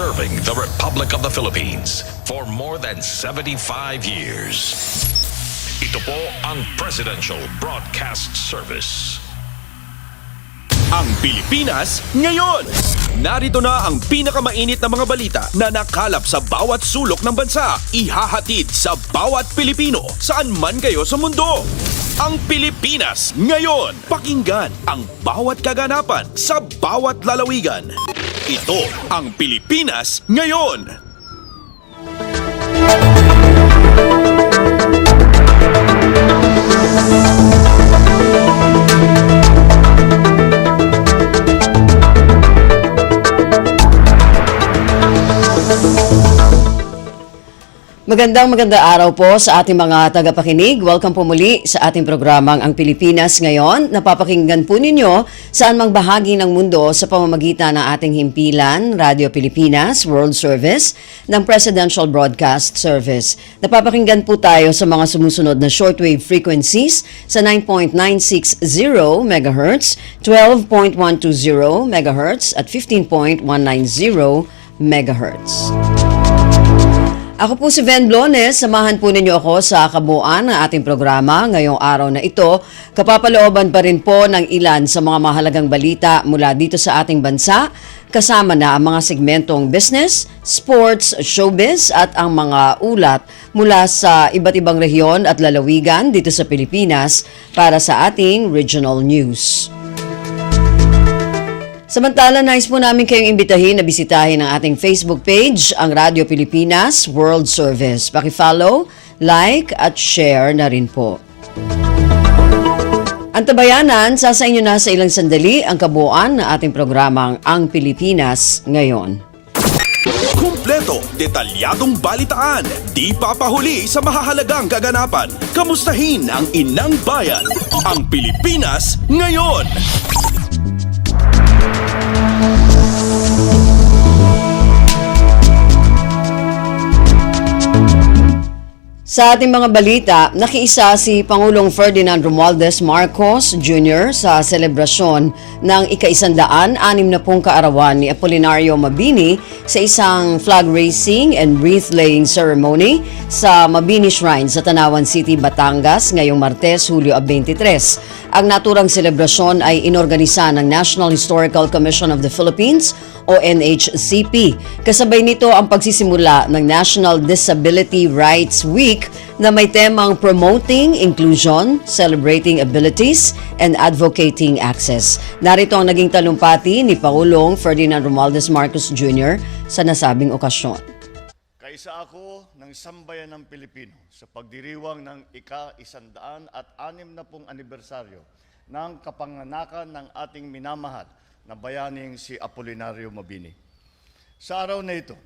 serving the Republic of the Philippines for more than 75 years. Ito po ang Presidential Broadcast Service. Ang Pilipinas ngayon! Narito na ang pinakamainit na mga balita na nakalap sa bawat sulok ng bansa. Ihahatid sa bawat Pilipino saan man kayo sa mundo. Ang Pilipinas ngayon! Pakinggan ang bawat kaganapan sa bawat lalawigan. Ito ang Pilipinas ngayon! Magandang araw po sa ating mga tagapakinig. Welcome po muli sa ating programang Ang Pilipinas Ngayon. Napapakinggan po ninyo saan mang bahagi ng mundo sa pamamagitan ng ating himpilan, Radio Pilipinas, World Service, ng Presidential Broadcast Service. Napapakinggan po tayo sa mga sumusunod na shortwave frequencies sa 9.960 MHz, 12.120 MHz at 15.190 MHz. Ako po si Ven Blones, samahan po ninyo ako sa kabuuan ng ating programa ngayong araw na ito. Kapapalooban pa rin po ng ilan sa mga mahalagang balita mula dito sa ating bansa, kasama na ang mga segmentong business, sports, showbiz at ang mga ulat mula sa iba't ibang rehiyon at lalawigan dito sa Pilipinas para sa ating regional news. Samantala, nais po namin kayong imbitahin na bisitahin ang ating Facebook page, ang Radio Pilipinas World Service. Paki-follow, like at share na rin po. Ang tabayanan, sa inyo na sa ilang sandali ang kabuuan ng ating programang Ang Pilipinas Ngayon. Kumpleto, detalyadong balitaan, di papahuli sa mahahalagang kaganapan. Kamustahin ang inang bayan, ang Pilipinas Ngayon! Sa ating mga balita, nakiisa si Pangulong Ferdinand Romualdez Marcos Jr. sa selebrasyon ng ika-160 kaarawan ni Apolinario Mabini sa isang flag raising and wreath-laying ceremony sa Mabini Shrine sa Tanawan City, Batangas ngayong Martes, Hulyo 23. Ang naturang selebrasyon ay inorganisa ng National Historical Commission of the Philippines o NHCP. Kasabay nito ang pagsisimula ng National Disability Rights Week na may temang Promoting Inclusion, Celebrating Abilities, and Advocating Access. Narito ang naging talumpati ni Pangulong Ferdinand Romualdez Marcos Jr. sa nasabing okasyon. Kaisa ako ng sambayan ng Pilipino sa pagdiriwang ng ika-160 anibersaryo ng kapanganakan ng ating minamahal na bayaning si Apolinario Mabini. Sa araw na ito,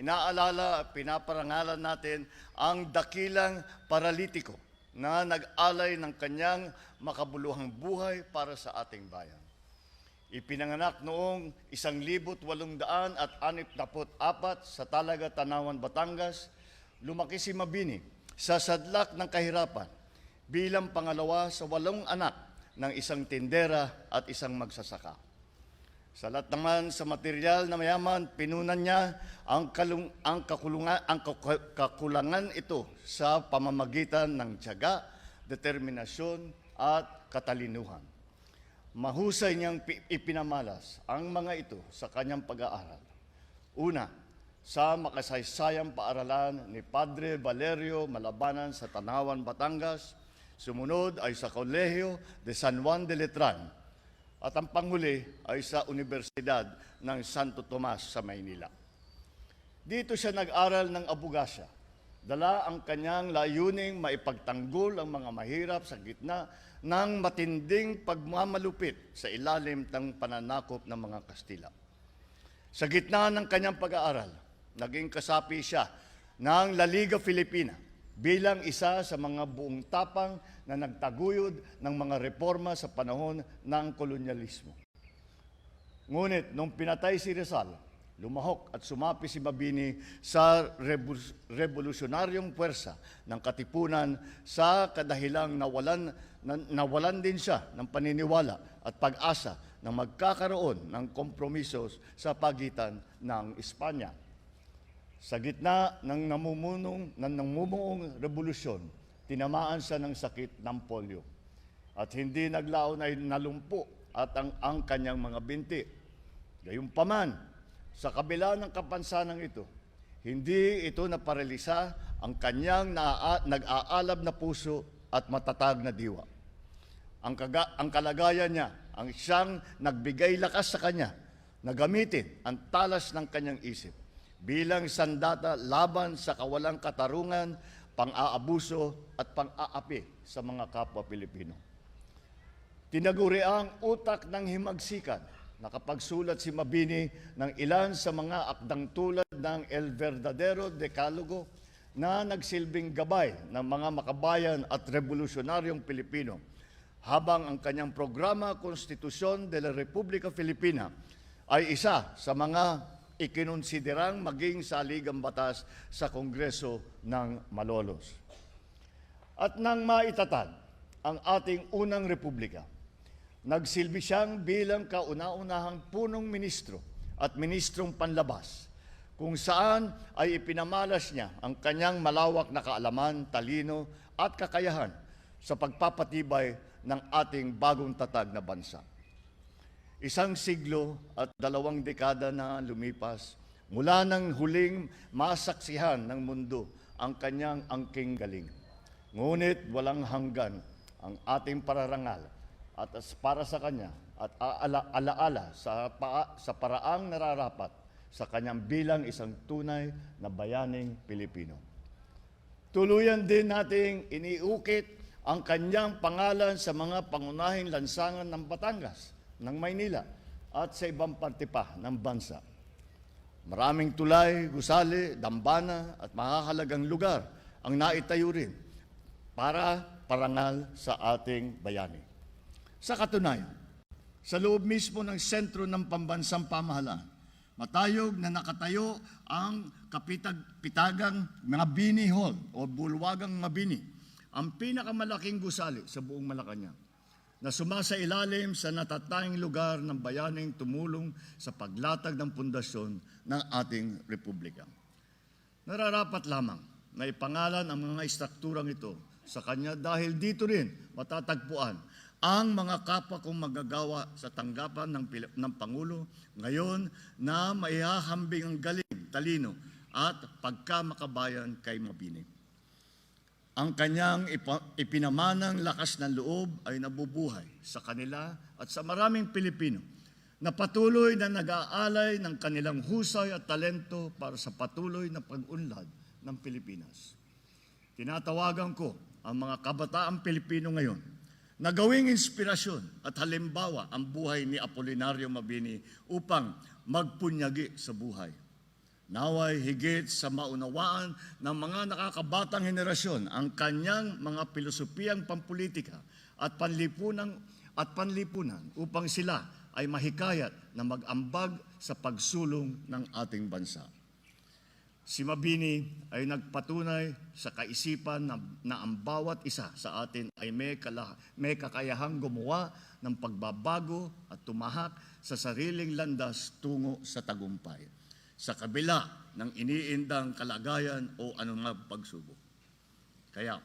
inaalala at pinaparangalan natin ang dakilang paralitiko na nag-alay ng kanyang makabuluhang buhay para sa ating bayan. Ipinanganak noong 1864 sa Talaga, Tanawan, Batangas. Lumaki si Mabini sa sadlak ng kahirapan bilang pangalawa sa 8 anak ng isang tindera at isang magsasaka. Sa lahat naman sa material na mayaman, pinunan niya ang kakulangan ito sa pamamagitan ng tiyaga, determinasyon at katalinuhan. Mahusay niyang ipinamalas ang mga ito sa kanyang pag-aaral. Una, sa makasaysayang paaralan ni Padre Valerio Malabanan sa Tanawan, Batangas. Sumunod ay sa Kolehiyo de San Juan de Letran. At ang panghuli ay sa Universidad ng Santo Tomas sa Maynila. Dito siya nag-aral ng abogasya. Dala ang kanyang layuning maipagtanggol ang mga mahirap sa gitna ng matinding pagmamalupit sa ilalim ng pananakop ng mga Kastila. Sa gitna ng kanyang pag-aaral, naging kasapi siya ng La Liga Filipina bilang isa sa mga buong tapang na nagtaguyod ng mga reforma sa panahon ng kolonyalismo. Ngunit nung pinatay si Rizal, lumahok at sumapi si Mabini sa revolusyonaryong puwersa ng katipunan sa kadahilang nawalan din siya ng paniniwala at pag-asa na magkakaroon ng kompromiso sa pagitan ng Espanya. Sa gitna ng namumuong revolusyon, tinamaan siya ng sakit ng polio at hindi naglaon ay nalumpo at ang kanyang mga binti. Gayunpaman, sa kabila ng kapansanang ito, hindi ito naparalisa ang kanyang nag-aalab na puso at matatag na diwa. Ang kalagayan niya, ang siyang nagbigay lakas sa kanya na gamitin ang talas ng kanyang isip bilang sandata laban sa kawalang katarungan, pang-aabuso at pang-aapi sa mga kapwa Pilipino. Tinaguri ang utak ng himagsikan. Nakapagsulat si Mabini ng ilan sa mga akdang tulad ng El Verdadero Decalogo na nagsilbing gabay ng mga makabayan at revolusyonaryong Pilipino, habang ang kanyang programa Konstitusyon de la República Filipina ay isa sa mga ikinonsiderang maging saligang batas sa Kongreso ng Malolos. At nang maitatag ang ating unang republika, nagsilbi siyang bilang kauna-unahang punong ministro at ministrong panlabas, kung saan ay ipinamalas niya ang kanyang malawak na kaalaman, talino at kakayahan sa pagpapatibay ng ating bagong tatag na bansa. 1 siglo at 2 dekada na lumipas mula nang huling masaksihan ng mundo ang kanyang angking galing. Ngunit walang hanggan ang ating pararangal at para sa kanya at alaala sa paraang nararapat sa kanyang bilang isang tunay na bayaning Pilipino. Tuluyan din nating iniukit ang kanyang pangalan sa mga pangunahing lansangan ng Batangas, ng Maynila at sa ibang parte pa ng bansa. Maraming tulay, gusali, dambana at mahahalagang lugar ang naitayo rin para parangal sa ating bayani. Sa katunayan, sa loob mismo ng sentro ng pambansang pamahalaan, matayog na nakatayo ang kapitag-pitagang Mabini Hall o Bulwagang Mabini, ang pinakamalaking gusali sa buong Malacanang, na sumasailalim sa natatanging lugar ng bayaning tumulong sa paglatag ng pundasyon ng ating republika. Nararapat lamang na ipangalan ang mga istrukturang ito sa kanya dahil dito rin matatagpuan ang mga kapwa kong magagawa sa tanggapan ng Pangulo ngayon na maihahambing ang galing, talino at pagkamakabayan kay Mabini. Ang kanyang ipinamanang lakas ng loob ay nabubuhay sa kanila at sa maraming Pilipino na patuloy na nag-aalay ng kanilang husay at talento para sa patuloy na pag-unlad ng Pilipinas. Tinatawagan ko ang mga kabataang Pilipino ngayon na gawing inspirasyon at halimbawa ang buhay ni Apolinario Mabini upang magpunyagi sa buhay. Naway higit sa maunawaan ng mga nakakabatang henerasyon ang kanyang mga pilosopiyang pampolitika at panlipunan upang sila ay mahikayat na mag-ambag sa pagsulong ng ating bansa. Si Mabini ay nagpatunay sa kaisipan na ang bawat isa sa atin ay may kakayahang gumawa ng pagbabago at tumahak sa sariling landas tungo sa tagumpay, sa kabila ng iniindang kalagayan o anumang pagsubok. Kaya,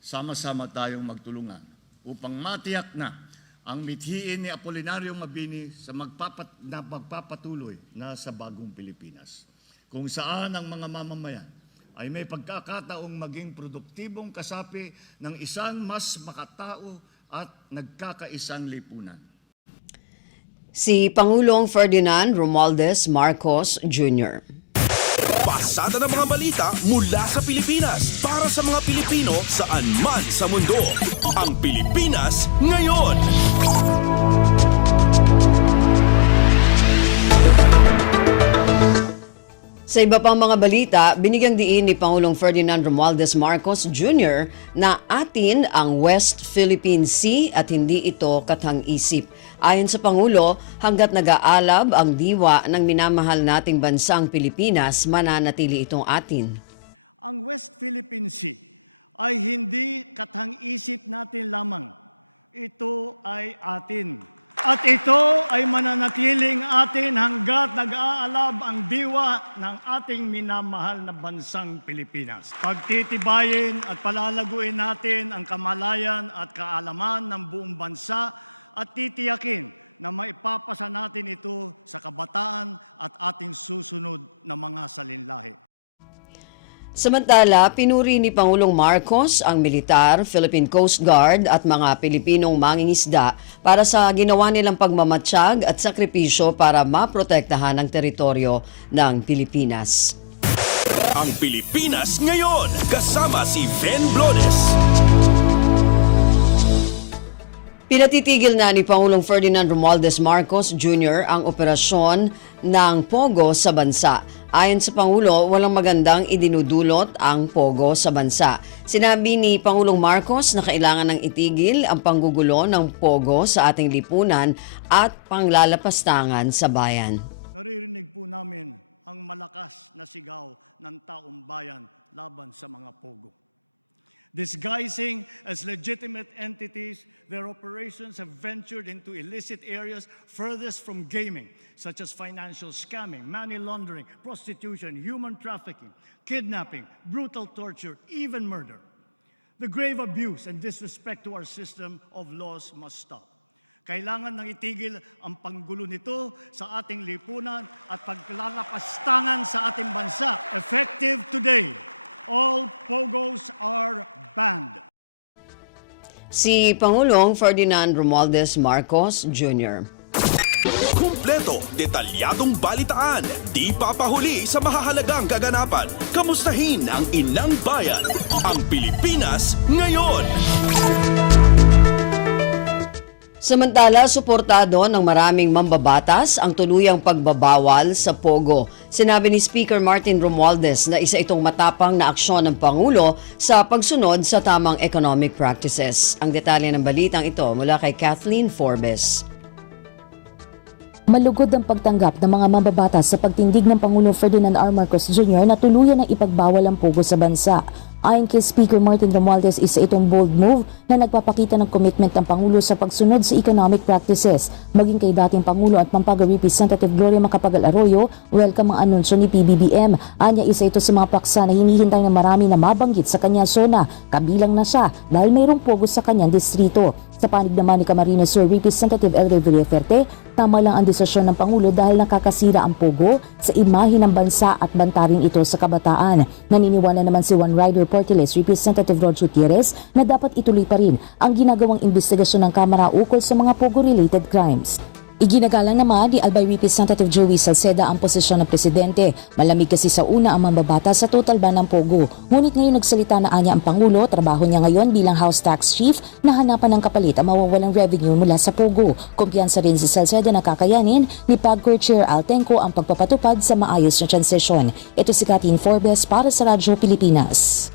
sama-sama tayong magtulungan upang matiyak na ang mithiin ni Apolinario Mabini sa magpapatuloy na sa bagong Pilipinas, kung saan ang mga mamamayan ay may pagkakataong maging produktibong kasapi ng isang mas makatao at nagkakaisang lipunan. Si Pangulong Ferdinand Romualdez Marcos Jr. Pasada ng mga balita mula sa Pilipinas para sa mga Pilipino saan man sa mundo. Ang Pilipinas ngayon. Sa iba pang mga balita, binigyang diin ni Pangulong Ferdinand Romualdez Marcos Jr. na atin ang West Philippine Sea at hindi ito kathang-isip. Ayon sa Pangulo, hanggat nag-aalab ang diwa ng minamahal nating bansang Pilipinas, mananatili itong atin. Ang West Philippine Sea ay hindi kathang-isip natin lamang. Ito ay atin. At ito ay mananatiling atin hanggat nag-aalab ang diwa ng ating minamahal na bansang Pilipinas. Pagtitibayin at palalaguin natin ang kamalayan at kaalaman ng buong bansa at titiyakin na maipapasa natin ito sa kabataan at ating susunod na mga salinlahi. Samantala, pinuri ni Pangulong Marcos ang militar, Philippine Coast Guard at mga Pilipinong mangingisda para sa ginawa nilang pagmamatsyag at sakripisyo para maprotektahan ang teritoryo ng Pilipinas. Ang Pilipinas ngayon, kasama si Ben Blones. Pinatitigil na ni Pangulong Ferdinand Romualdez Marcos Jr. ang operasyon ng Pogo sa bansa. Ayon sa Pangulo, walang magandang idinudulot ang Pogo sa bansa. Sinabi ni Pangulong Marcos na kailangan ng itigil ang panggugulo ng Pogo sa ating lipunan at panglalapastangan sa bayan. Naririnig po namin ang malakas na sigaw ng taong bayan laban sa mga Pogo. Disguising as legitimate entities, their operations have ventured into illicit areas furthest from gaming, such as financial scamming, money laundering, prostitution, human trafficking, kidnapping, brutal torture, even murder. The grave abuse and disrespect to our system of laws must stop. Kailangan nang itigil ang panggulo nito sa ating lipunan at paglalapastangan sa ating bansa. Effective today, all Pogos are banned. Si Pangulong Ferdinand Romualdez Marcos Jr. Kumpleto, detalyadong balitaan, di papahuli sa mahahalagang kaganapan. Kamustahin ang inang bayan, ang Pilipinas ngayon. Samantala, suportado ng maraming mambabatas ang tuluyang pagbabawal sa Pogo. Sinabi ni Speaker Martin Romualdez na isa itong matapang na aksyon ng Pangulo sa pagsunod sa tamang economic practices. Ang detalye ng balitang ito mula kay Kathleen Forbes. Malugod ang pagtanggap ng mga mambabatas sa pagtindig ng Pangulong Ferdinand R. Marcos Jr. na tuluyan ng ipagbawal ang Pogo sa bansa. Ayon kay Speaker Martin Romualdez, isa itong bold move na nagpapakita ng commitment ng Pangulo sa pagsunod sa economic practices. Maging kay dating Pangulo at Pampanga Representative Gloria Macapagal Arroyo, welcome ang anunsyo ni PBBM. Anya, isa ito sa mga paksa na hinihintay ng marami na mabanggit sa kanyang zona. Kabilang na siya dahil mayroong Pogo sa kanyang distrito. Sa panig naman ni Camarines Sur Representative Elder Villaferte, tama lang ang desisyon ng Pangulo dahil nakakasira ang Pogo sa imahe ng bansa at bantarin ito sa kabataan. Naniniwala naman si One Rider Porteles Representative Rod Gutierrez na dapat ituloy pa rin ang ginagawang investigasyon ng Kamara ukol sa mga Pogo-related crimes. Iginagalang naman ni Albay Representative Joey Salceda ang posisyon ng presidente. Malamig kasi sa una ang mambabata sa total ban ng Pogo. Ngunit ngayon nagsalita na anya ang Pangulo, trabaho niya ngayon bilang House Tax Chief na hanapan ng kapalit ang mawawalang revenue mula sa Pogo. Kumpiyansa rin si Salceda na kakayanin ni PAGCOR Chair Al Tenco ang pagpapatupad sa maayos na transisyon. Ito si Kathleen Forbes para sa Radyo Pilipinas.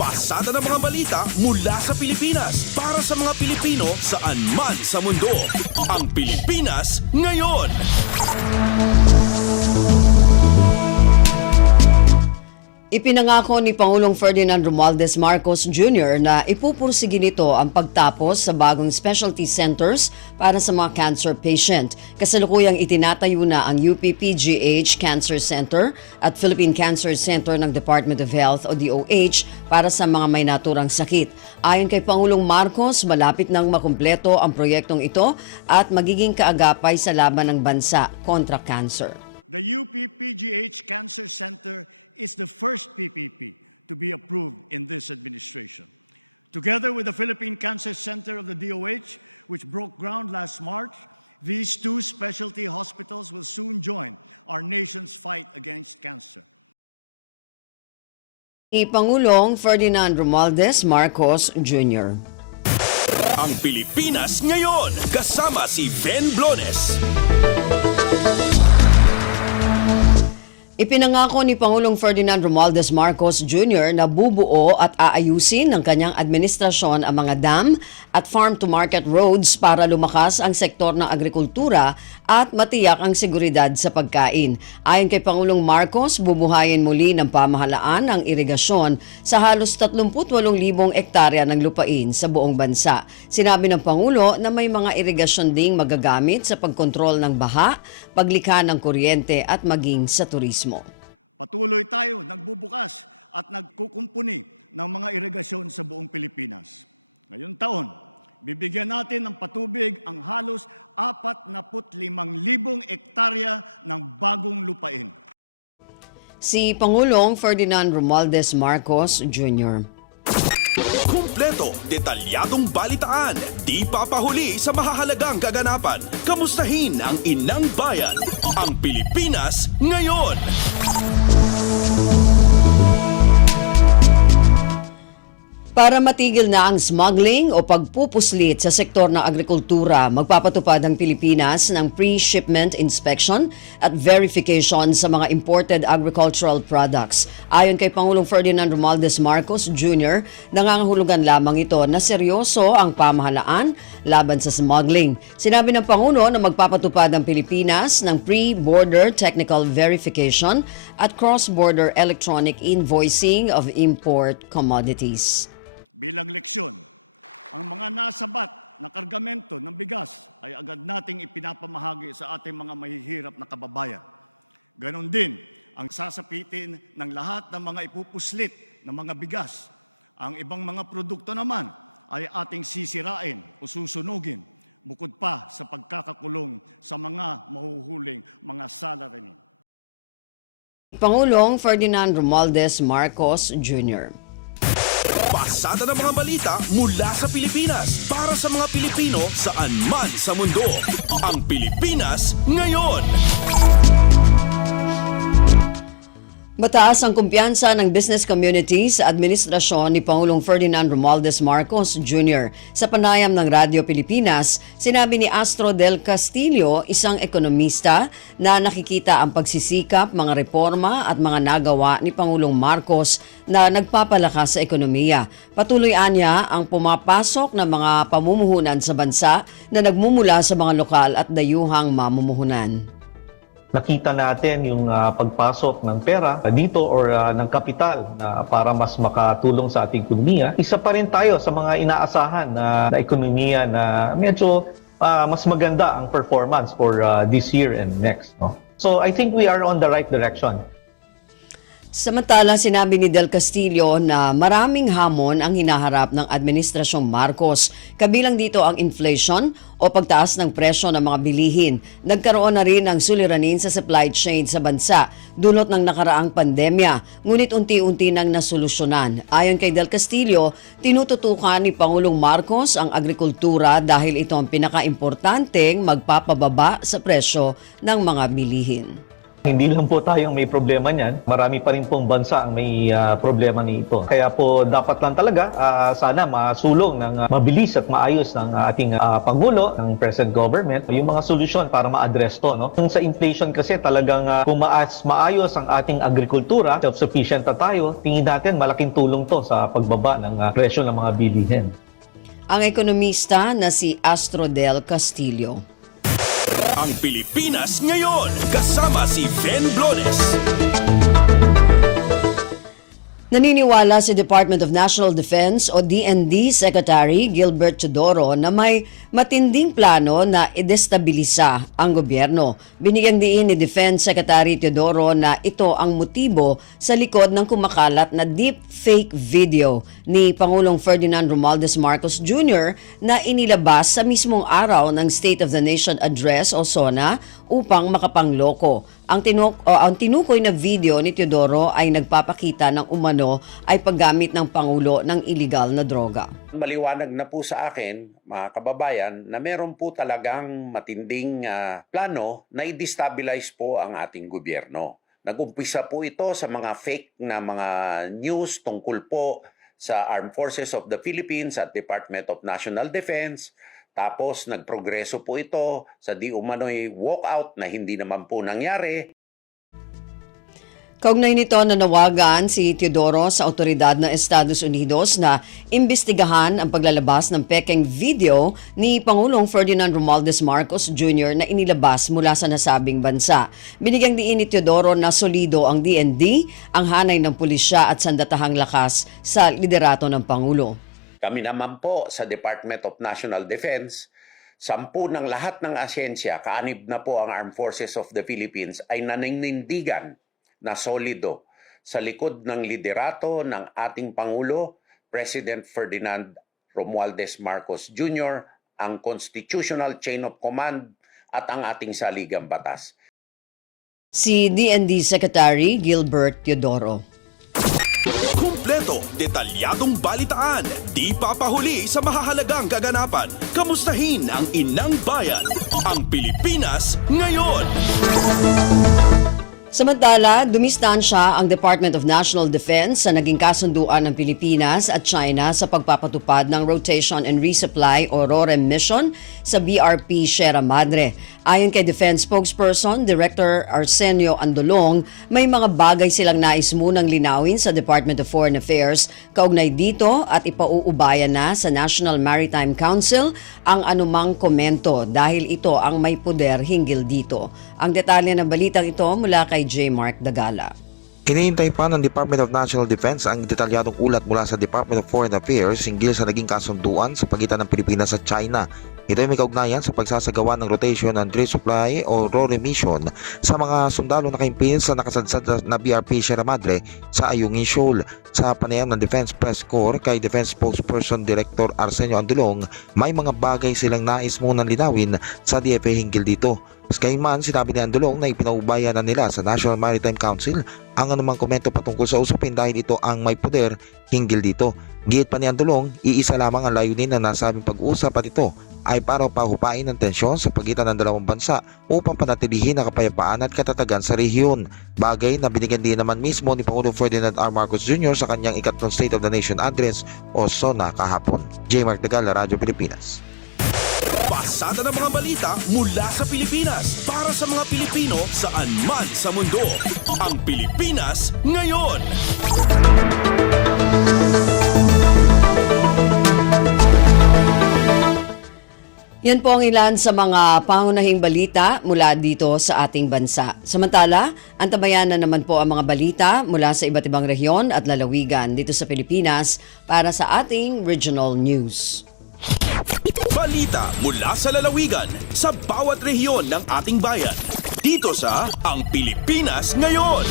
Pasada ng mga balita mula sa Pilipinas para sa mga Pilipino saan man sa mundo. Ang Pilipinas ngayon. Ipinangako ni Pangulong Ferdinand Romualdez Marcos Jr. na ipupursige nito ang pagtapos sa bagong specialty centers para sa mga cancer patient. Kasalukuyang itinatayo na ang UP-PGH Cancer Center at Philippine Cancer Center ng Department of Health o DOH para sa mga may naturang sakit. Ayon kay Pangulong Marcos, malapit nang makumpleto ang proyektong ito at magiging kaagapay sa laban ng bansa kontra cancer. The UP-PGH Cancer Center is the first PPP to be approved in this administration. Together with the Philippine Cancer Center of the DOH, which broke ground last March, these two specialty hospitals will soon join our nation's fight against cancer. Ni Pangulong Ferdinand Romualdez Marcos Jr. Ang Pilipinas ngayon, kasama si Ben Blones. Ipinangako ni Pangulong Ferdinand Romualdez Marcos Jr. na bubuo at aayusin ng kanyang administrasyon ang mga dam at farm-to-market roads para lumakas ang sektor ng agrikultura at matiyak ang seguridad sa pagkain. Ayon kay Pangulong Marcos, bubuhayin muli ng pamahalaan ang irigasyon sa halos 38,000 hektarya ng lupain sa buong bansa. Sinabi ng Pangulo na may mga irigasyon ding magagamit sa pagkontrol ng baha, paglikha ng kuryente at maging sa turismo. Patuloy tayo nagbubukas at nagkukumpuni ng mga irigasyon sa buong Pilipinas. Ngayong taon, bibigyan natin ng patubig ang halos 45,000 hektarya ng bagong lupain. Si Pangulong Ferdinand Romualdez Marcos Jr. Kumpleto, detalyadong balitaan, di papahuli sa mahahalagang kaganapan. Kamustahin ang inang bayan, ang Pilipinas ngayon. Para matigil na ang smuggling o pagpupuslit sa sektor ng agrikultura, magpapatupad ang Pilipinas ng pre-shipment inspection at verification sa mga imported agricultural products. Ayon kay Pangulong Ferdinand Romualdez Marcos Jr., nangangahulugan lamang ito na seryoso ang pamahalaan laban sa smuggling. Sinabi ng Pangulo na magpapatupad ang Pilipinas ng pre-border technical verification at cross-border electronic invoicing of import commodities. Bilang leksyon, ang mga nasabat na kargamento ng bigas ay agad nating ipinapamahagi sa ating mga mahihirap na kababayan. Ganon din ang sasapitin ng lahat ng mga ipupuslit ng mga bigas. Ang ibang mga produkto naman ay ating sisirain o susunugin, bukod pa sa pagkakakulong sa mga mahuhuling mga salarimen. Pangulong Ferdinand Romualdez Marcos Jr. Pasada ng mga balita mula sa Pilipinas para sa mga Pilipino saan man sa mundo. Ang Pilipinas ngayon. Mataas ang kumpiyansa ng business community sa administrasyon ni Pangulong Ferdinand Romualdez Marcos Jr. Sa panayam ng Radyo Pilipinas, sinabi ni Astro Del Castillo, isang ekonomista, na nakikita ang pagsisikap, mga reforma at mga nagawa ni Pangulong Marcos na nagpapalakas sa ekonomiya. Patuloy niya ang pumapasok ng mga pamumuhunan sa bansa na nagmumula sa mga lokal at dayuhang mamumuhunan. Nakita natin yung pagpasok ng pera dito or ng kapital para mas makatulong sa ating ekonomiya. Isa pa rin tayo sa mga inaasahan na ekonomiya na medyo mas maganda ang performance for this year and next. No? So I think we are on the right direction. Samantala, sinabi ni Del Castillo na maraming hamon ang hinaharap ng Administrasyong Marcos. Kabilang dito ang inflation o pagtaas ng presyo ng mga bilihin. Nagkaroon na rin ng suliranin sa supply chain sa bansa dulot ng nakaraang pandemya, ngunit unti-unti nang nasolusyonan. Ayon kay Del Castillo, tinututukan ni Pangulong Marcos ang agrikultura dahil ito ang pinakaimportanteng magpapababa sa presyo ng mga bilihin. Hindi lang po tayong may problema niyan. Marami pa rin pong bansa ang may problema nito. Kaya po dapat lang talaga sana masulong ng mabilis at maayos ng ating Pangulo, ng present government, yung mga solusyon para ma-address to. No? Yung sa inflation kasi talagang kung maayos ang ating agrikultura, self-sufficient na tayo, tingin natin malaking tulong to sa pagbaba ng presyo ng mga bilihin. Ang ekonomista na si Astro Del Castillo. Ang Pilipinas ngayon, kasama si Ben Blones. Naniniwala si Department of National Defense o DND Secretary Gilbert Teodoro na may matinding plano na idestabilisa ang gobyerno. Binigyang diin ni Defense Secretary Teodoro na ito ang motibo sa likod ng kumakalat na deep fake video ni Pangulong Ferdinand Romualdez Marcos Jr. na inilabas sa mismong araw ng State of the Nation Address o SONA upang makapangloko. Ang tinukoy na video ni Teodoro ay nagpapakita ng umano ay paggamit ng Pangulo ng iligal na droga. Maliwanag na po sa akin, mga kababayan, na meron po talagang matinding plano na i-destabilize po ang ating gobyerno. Nag-umpisa po ito sa mga fake na mga news tungkol po sa Armed Forces of the Philippines at Department of National Defense. Tapos nagprogreso po ito sa di umano'y walkout na hindi naman po nangyari. Kaugnay nito, nanawagan si Teodoro sa otoridad ng Estados Unidos na imbestigahan ang paglalabas ng pekeng video ni Pangulong Ferdinand Romualdez Marcos Jr. na inilabas mula sa nasabing bansa. Binigyang diin ni Teodoro na solido ang DND, ang hanay ng pulisya at sandatahang lakas sa liderato ng Pangulo. Kami naman po sa Department of National Defense, 10 ng lahat ng asensya, kaanib na po ang Armed Forces of the Philippines, ay naninindigan na solido sa likod ng liderato ng ating Pangulo, President Ferdinand Romualdez Marcos Jr., ang constitutional chain of command at ang ating saligang batas. Si DND Secretary Gilbert Teodoro. Kumpleto, detalyadong balitaan, di papahuli sa mahahalagang kaganapan. Kamustahin ang inang bayan, ang Pilipinas ngayon. Samantala, dumistansya ang Department of National Defense sa naging kasunduan ng Pilipinas at China sa pagpapatupad ng Rotation and Resupply o ROREM mission sa BRP Sierra Madre. Ayon kay Defense Spokesperson Director Arsenio Andolong, may mga bagay silang nais munang linawin sa Department of Foreign Affairs kaugnay dito at ipauubayan na sa National Maritime Council ang anumang komento dahil ito ang may poder hinggil dito. Ang detalye ng balitang ito mula kay J. Mark Dagala. Hinihintay pa ng Department of National Defense ang detalyadong ulat mula sa Department of Foreign Affairs hinggil sa naging kasunduan sa pagitan ng Pilipinas at China. Ito ay may kaugnayan sa pagsasagawa ng Rotation and Resupply o RORE mission sa mga sundalo na nakaimpil sa nakasadsad na BRP Sierra Madre sa Ayungin Shoal. Sa panayam ng Defense Press Corps kay Defense Spokesperson Director Arsenio Andolong, may mga bagay silang nais munang linawin sa DFA hinggil dito. Gayunman, sinabi ni Andolong na ipinaubayan na nila sa National Maritime Council ang anumang komento patungkol sa usapin dahil ito ang may poder hinggil dito. Giit pa ni Andolong, iisa lamang ang layunin ng nasabing pag-uusap at ito ay para pahupain ang tensyon sa pagitan ng dalawang bansa upang panatilihin ang kapayapaan at katatagan sa rehiyon. Bagay na binigyan din naman mismo ni Pangulong Ferdinand R. Marcos Jr. sa kanyang ikatlong State of the Nation Address o SONA kahapon. J. Mark Dagala, Radyo Pilipinas. Pasada ng mga balita mula sa Pilipinas para sa mga Pilipino saan man sa mundo. Ang Pilipinas ngayon. Yan po ang ilan sa mga pangunahing balita mula dito sa ating bansa. Samantala, antabayan na naman po ang mga balita mula sa iba't ibang rehiyon at lalawigan dito sa Pilipinas para sa ating regional news. Balita mula sa lalawigan sa bawat rehiyon ng ating bayan. Dito sa Ang Pilipinas Ngayon.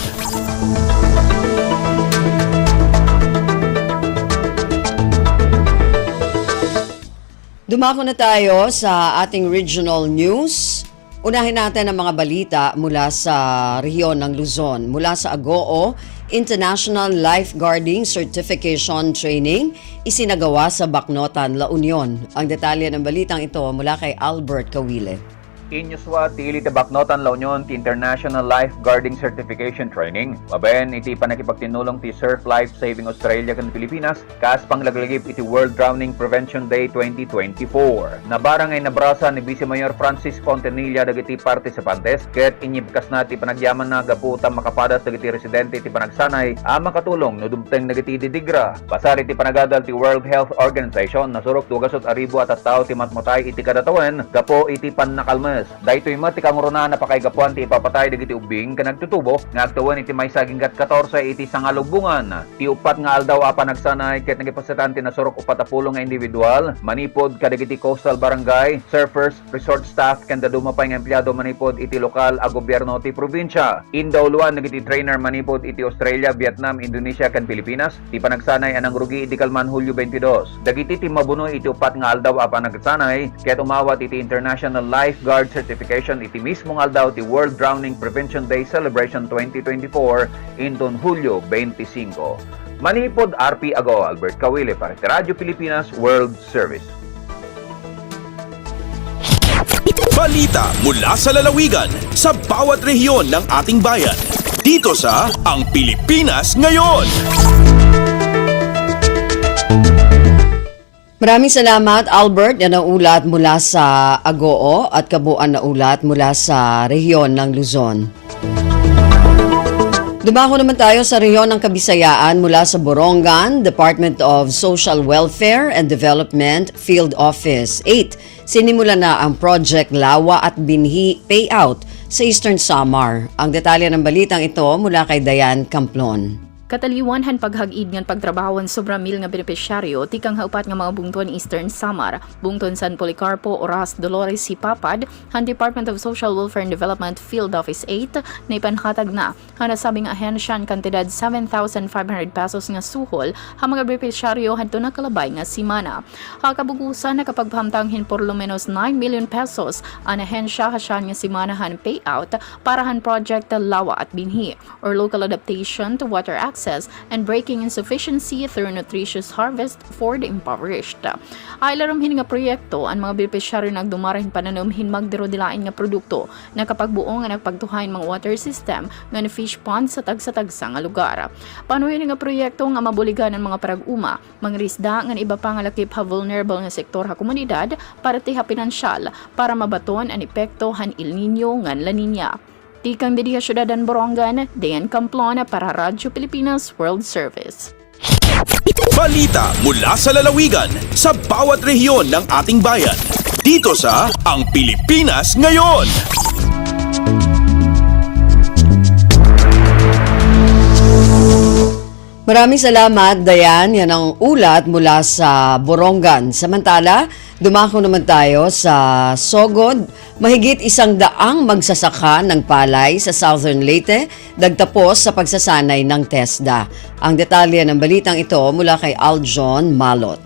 Dumako na tayo sa ating regional news. Unahin natin ang mga balita mula sa rehiyon ng Luzon. Mula sa Agoo, International Lifeguarding Certification Training isinagawa sa Bacnotan, La Union. Ang detalye ng balitang ito mula kay Albert Kawile. Inyuswa ti ili ti Bacnotan La Union ti International Lifeguarding Certification Training. Maben iti panakipagtinulong ti Surf Life Saving Australia kan Pilipinas kas panglaglagip iti World Drowning Prevention Day 2024. Nabarang ay nabrasa ni Vice Mayor Francis Fontanilla dagiti participantes ket inyibkas na ti panagyaman na gaputa makapadas dagiti residente ti panagsanay a makatulong no dumteng dagiti didigra. Pasari ti panagadal ti World Health Organization nasurok 2,000 at tao ti matmotay iti kadatawan gapo iti pannakalmes. Daytoy met ti kanguruna na pakaygapuan ti ipapatay dagiti ubing ka nagtutubo nga agtawan iti may saginggat 14 iti sangalubungan. Ti upat nga aldaw a panagsanay ket nagipasatan ti nasurok 40 nga individual manipod kadagiti coastal barangay, surfers, resort staff ken dadumapay nga empleyado manipod iti lokal a gobyerno ti probinsya. Indawluan dagiti trainer manipod iti Australia, Vietnam, Indonesia ken Pilipinas. Ti panagsanay anang rugi iti kalman Hulyo 22. Dagiti ti mabuno iti upat nga aldaw a panagsanay ket umawat iti International Lifeguard Certification iti mismong aldaw ti World Drowning Prevention Day Celebration 2024 inton Hulyo 25. Manipod RP Ago, Albert Kawile para sa Radyo Pilipinas World Service. Balita mula sa lalawigan sa bawat rehiyon ng ating bayan. Dito sa Ang Pilipinas Ngayon. Maraming salamat, Albert, yan ang ulat mula sa Agoo at kabuuan na ulat mula sa rehiyon ng Luzon. Dumako naman tayo sa rehiyon ng Kabisayaan mula sa Borongan, Department of Social Welfare and Development Field Office 8. Sinimula na ang Project Lawa at Binhi Payout sa Eastern Samar. Ang detalye ng balitang ito mula kay Dayan Camplon. Kataliwanhan paghag-id ngan pagtrabahoan sobra mil nga benepisyaryo tikang haupat nga mga bungton Eastern Samar, bungton San Policarpo, Oras, Dolores, Sipapad, han Department of Social Welfare and Development Field Office 8 na ipanhatag na hanasabing ahensya ang kantidad 7,500 pesos nga suhol ha mga benepisyaryo hadto na kalabay nga simana. Kabugusan na kapag pahamtanghin por lo menos 9 million pesos ang ahensya hasyan nga simanahan payout para han Project Lawa at Binhi or local adaptation to water access and breaking insufficiency through nutritious harvest for the impoverished. Ay laramhin nga proyekto ang mga benepisyaryo nagdumarin pananumhin magdero-dilain nga produkto na kapag buo nga nagpagtuhain mga water system nga fish pond sa tagsa-tagsa nga lugar. Panuhin nga proyekto nga mabuligan ng mga parag-uma, mga risda nga iba pa nga lakip ha vulnerable nga sektor ha komunidad para tiha pinansyal para mabaton ang epekto han El Nino ngan La Nina. Tikang dediha syudadan Borongan, Dayan Camplon para Radyo Pilipinas World Service. Balita mula sa lalawigan sa bawat rehiyon ng ating bayan. Dito sa Ang Pilipinas Ngayon. Maraming salamat, Dayan. Yan ang ulat mula sa Borongan. Samantala, dumako naman tayo sa Sogod. Mahigit 100 magsasaka ng palay sa Southern Leyte nagtapos sa pagsasanay ng TESDA. Ang detalye ng balitang ito mula kay Aljon Malot.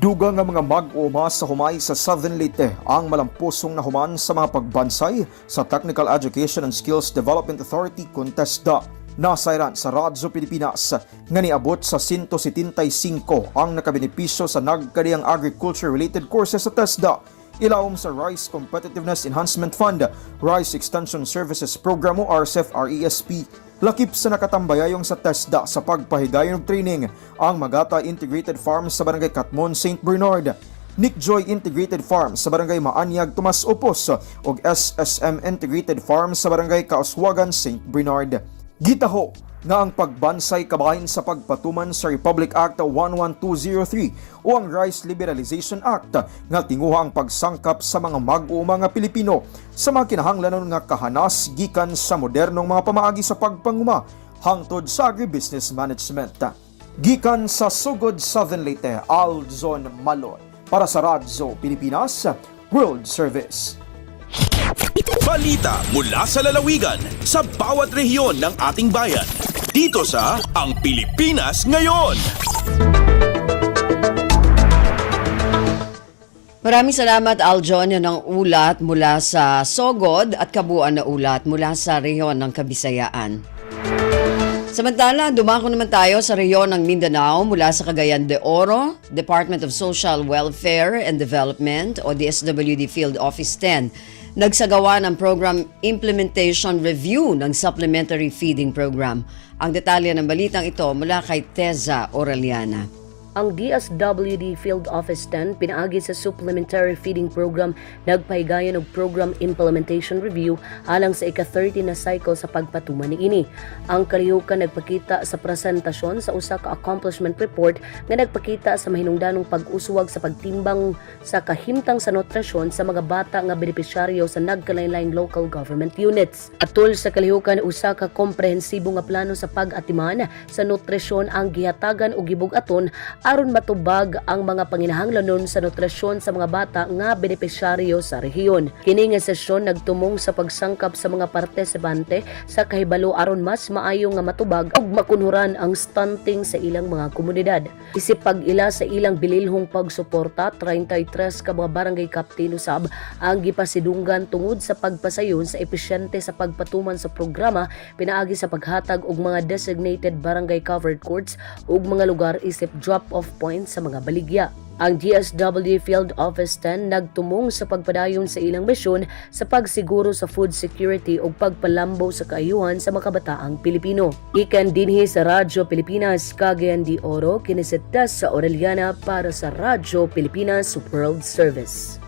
Duga nga mga mag-uuma sa humay sa Southern Leyte ang malampusong nahuman sa mga pagbansay sa Technical Education and Skills Development Authority TESDA. Nasairan sa Radyo Pilipinas nga niabot sa 175 ang nakabenepisyo sa nagkadiyang agriculture-related courses sa TESDA. Ilawom sa Rice Competitiveness Enhancement Fund, Rice Extension Services Program o RCEF-RESP. Lakip sa nakatambayayong sa TESDA sa pagpahigayon ng training ang Magata Integrated Farm sa Barangay Catmon, St. Bernard, Nick Joy Integrated Farm sa Barangay Maanyag, Tomas Opos ug SSM Integrated Farm sa Barangay Kauswagan, St. Bernard. Gitaho nga ang pagbansay kabahin sa pagpatuman sa Republic Act 11203 o ang Rice Liberalization Act nga tinguha ang pagsangkap sa mga mag-uuma nga Pilipino sa mga kinahanglanon nga kahanas gikan sa modernong mga pamaagi sa pagpanguma hangtod sa agribusiness management. Gikan sa Sugod, Southern Leyte, Aljon Malot para sa Radyo Pilipinas World Service. Balita mula sa lalawigan sa bawat rehiyon ng ating bayan. Dito sa Ang Pilipinas Ngayon. Maraming salamat, Aljon. Yan ang ulat mula sa Sogod at kabuuan na ulat mula sa rehiyon ng Kabisayaan. Samantala, dumako naman tayo sa rehiyon ng Mindanao mula sa Cagayan de Oro, Department of Social Welfare and Development o DSWD Field Office 10. Nagsagawa ng Program Implementation Review ng Supplementary Feeding Program. Ang detalye ng balitang ito mula kay Teza Orellana. Ang DSWD Field Office 10 pinaagi sa Supplementary Feeding Program nagpahigayon og Program Implementation Review alang sa ika-30 na cycle sa pagpatuman niini. Ang kalihukan nagpakita sa presentasyon sa usa ka accomplishment report nga nagpakita sa mahinungdanong pag-uswag sa pagtimbang sa kahimtang sa nutrasyon sa mga bata nga benepisyaryo sa nagkalain-laing local government units. Atol sa kalihukan usa ka komprehensibo nga plano sa pag-atiman sa nutrasyon ang gihatagan og gibug-aton aron matubag ang mga panginahanglanon sa nutrasyon sa mga bata nga benepisyaryo sa rehiyon. Kini nga sesyon nagtumong sa pagsangkap sa mga partisipante sa kahibalo aron mas maayo nga matubag ug makunhuran ang stunting sa ilang mga komunidad. Isip pag-ila sa ilang bililhong pagsuporta, 33 ka mga barangay captain usab ang gipasidunggan tungod sa pagpasayon sa epesyente sa pagpatuman sa programa pinaagi sa paghatag og mga designated barangay covered courts ug mga lugar isip drop-off points sa mga baligya. Ang DSWD Field Office 10 nagtumong sa pagpadayon sa ilang misyon sa pagsiguro sa food security o pagpalambo sa kaayuhan sa mga kabataang Pilipino. Ikan dinhi sa Radyo Pilipinas, Cagayan de Oro, kinisitas sa Orellana para sa Radyo Pilipinas World Service.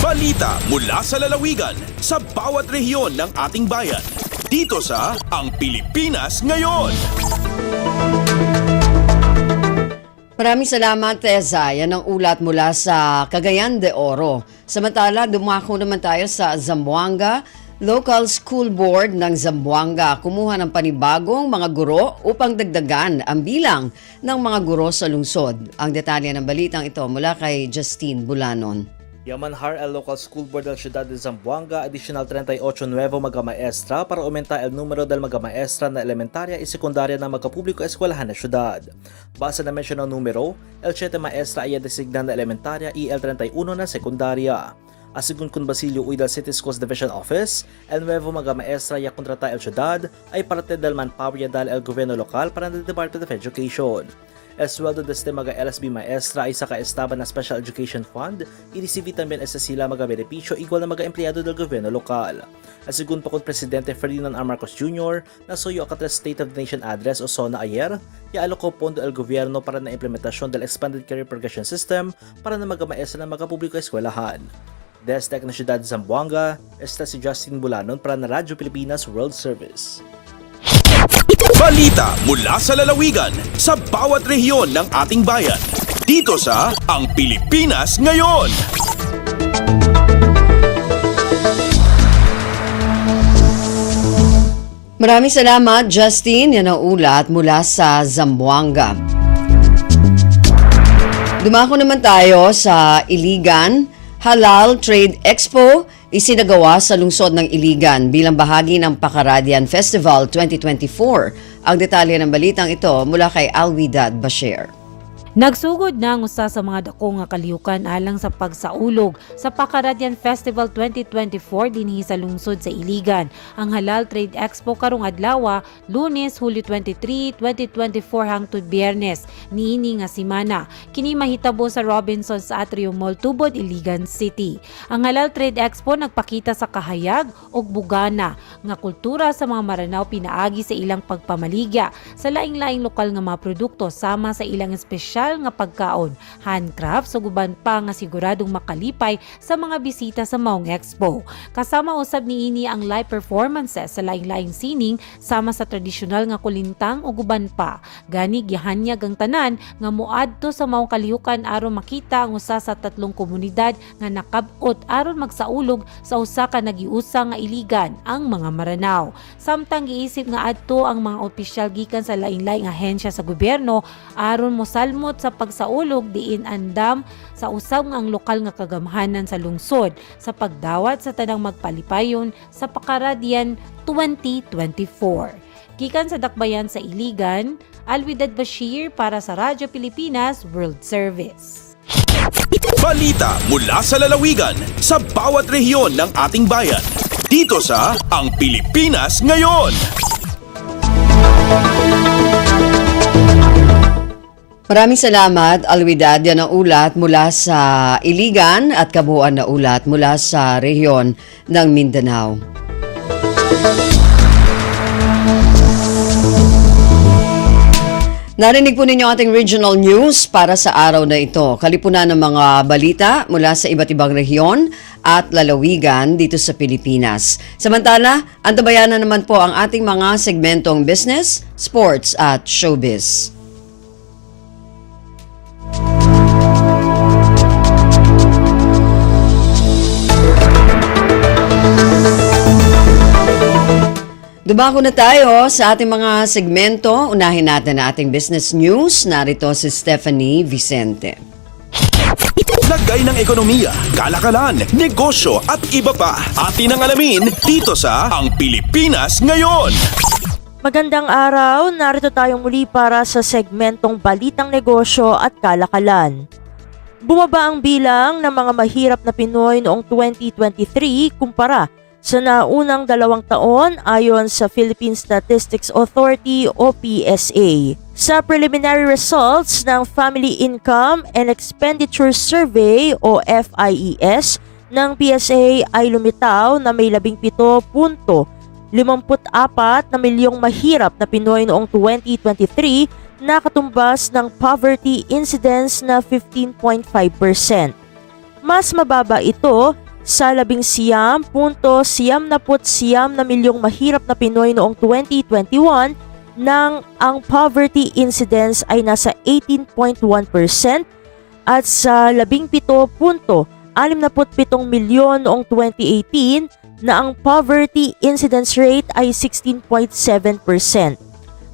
Balita mula sa lalawigan sa bawat rehiyon ng ating bayan. dito sa Ang Pilipinas Ngayon. Maraming salamat, Teza. Yan ang ulat mula sa Cagayan de Oro. Samantala, dumako naman tayo sa Zamboanga. Local School Board ng Zamboanga kumuha ng panibagong mga guro upang dagdagan ang bilang ng mga guro sa lungsod. Ang detalye ng balitang ito mula kay Justine Bulanon. Yamanhar el Local School Board del Ciudad de Zamboanga additional 38 nuevo magamaestra para aumenta el número del magamaestra na elementarya y sekundarya ng magkapubliko eskwelahan na syudad. Base na mensyonang numero, el 7 maestra ay designan na elementarya y el 31 na sekundarya. Asigun kun Basilio Uy del City Schools Division Office, el nuevo magamaestra ya kontrata el ciudad ay parte del manpower ya dal el gobyerno lokal para ng Department of Education. El sueldo de este maga LSB maestra ay sa kaestaban na Special Education Fund, i-receive también sa sila maga benepisyo igual na maga empleyado del gobyerno lokal. Asigun pa kun Presidente Ferdinand R. Marcos Jr. na suyo ang State of the Nation Address o SONA ayer, ya aloko pondo el gobyerno para na implementasyon del Expanded Career Progression System para na maga maestra na magkapubliko eskwelahan. Desde na Ciudad de Zamboanga, esta si Justine Bulanon para na Radyo Pilipinas World Service. Balita mula sa lalawigan sa bawat rehiyon ng ating bayan. Dito sa Ang Pilipinas Ngayon. Maraming salamat, Justine. Yan ang ulat mula sa Zamboanga. Dumako naman tayo sa Iligan. Halal Trade Expo isinagawa sa lungsod ng Iligan bilang bahagi ng Pakaradian Festival 2024. Ang detalye ng balitang ito mula kay Alwidad Bashir. Nagsugod na ang usa sa mga dako nga kalihukan alang sa pagsaulog sa Pakaradian Festival 2024 dinhi sa lungsod sa Iligan. Ang Halal Trade Expo karong adlaw, Lunes, Hulyo 23, 2024 hangtod Biyernes niini nga semana. Kini mahitabo sa Robinsons Atrium Mall tubod Iligan City. Ang Halal Trade Expo nagpakita sa kahayag ug bugana nga kultura sa mga Maranao pinaagi sa ilang pagpamaligya sa laing-laing lokal nga mga produkto sama sa ilang espesyal nga pagkaon, handcraft so guban pa nga siguradong makalipay sa mga bisita sa maong expo. Kasama usab niini ang live performances sa laing-laing sining sama sa tradisyonal nga kulintang o guban pa. Gani gihanyag ang tanan nga moadto sa maong kalihukan aron makita ang usa sa tatlong komunidad nga nakab-ot aron magsaulog sa usa ka nagiusa nga iligan, ang mga Maranao. Samtang giisip nga adto ang mga opisyal gikan sa laing-laing ahensya sa gobyerno aron mosalmot sa pagsaulog diin andam sa usab nga ang lokal nga kagamhanan sa lungsod sa pagdawat sa tanang magpalipayon sa Pakaradian 2024. Gikan sa Dakbayan sa Iligan, Alwidad Bashir para sa Radyo Pilipinas World Service. Balita mula sa lalawigan sa bawat rehiyon ng ating bayan. Dito sa Ang Pilipinas Ngayon. Maraming salamat, Alwidad. Yan ang ulat mula sa Iligan at kabuuan na ulat mula sa rehiyon ng Mindanao. Narinig po ninyo ating regional news para sa araw na ito. Kalipunan ng mga balita mula sa iba't ibang rehiyon at lalawigan dito sa Pilipinas. Samantala, antabayanan naman po ang ating mga segmentong business, sports at showbiz. Dumako na tayo sa ating mga segmento. Unahin natin ang ating business news. Narito si Stephanie Vicente. Lagay ng ekonomiya, kalakalan, negosyo at iba pa. Atin ang alamin dito sa Ang Pilipinas Ngayon. Magandang araw, narito tayong muli para sa segmentong Balitang Negosyo at Kalakalan. Bumaba ang bilang ng mga mahirap na Pinoy noong 2023 kumpara sa naunang 2 taon ayon sa Philippine Statistics Authority o PSA. Sa preliminary results ng Family Income and Expenditure Survey o FIES ng PSA ay lumitaw na may 17.54 na milyong mahirap na Pinoy noong 2023 na katumbas ng poverty incidence na 15.5%. Mas mababa ito sa 19.99 na milyong mahirap na Pinoy noong 2021 nang ang poverty incidence ay nasa 18.1% at sa 17.67 milyon noong 2018 na ang poverty incidence rate ay 16.7%.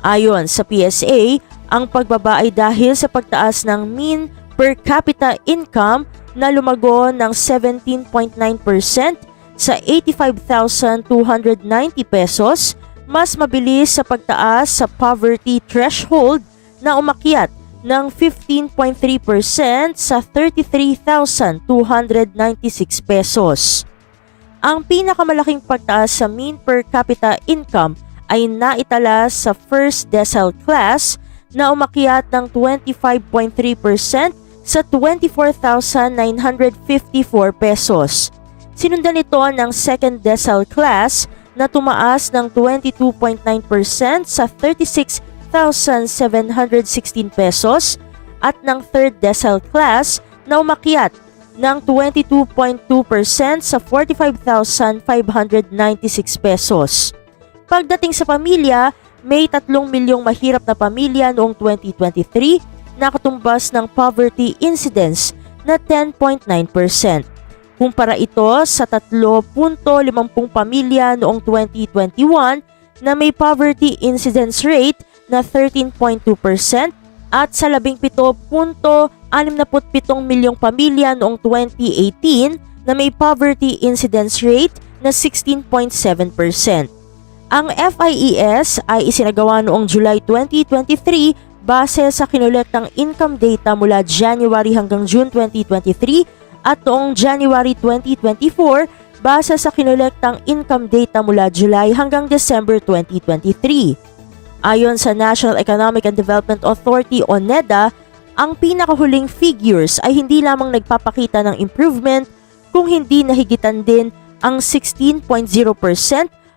Ayon sa PSA, ang pagbaba ay dahil sa pagtaas ng mean per capita income na lumago ng 17.9% sa 85,290 pesos, mas mabilis sa pagtaas sa poverty threshold na umakyat ng 15.3% sa 33,296 pesos. Ang pinakamalaking pagtaas sa mean per capita income ay naitala sa first decile class na umakyat ng 25.3% sa 24,954 pesos. Sinundan ito ng second decile class na tumaas ng 22.9% sa 36,716 pesos at ng third decile class na umakyat ng 22.2% sa 45,596 pesos. Pagdating sa pamilya, may 3 milyong mahirap na pamilya noong 2023 na katumbas ng poverty incidence na 10.9%. Kumpara ito sa 3.50 pamilya noong 2021 na may poverty incidence rate na 13.2% at sa 17.67 milyong pamilya noong 2018 na may poverty incidence rate na 16.7%. Ang FIES ay isinagawa noong July 2023 base sa kinulektang income data mula January hanggang June 2023 at noong January 2024 base sa kinulektang income data mula July hanggang December 2023. Ayon sa National Economic and Development Authority o NEDA, ang pinakahuling figures ay hindi lamang nagpapakita ng improvement kung hindi nahigitan din ang 16.0%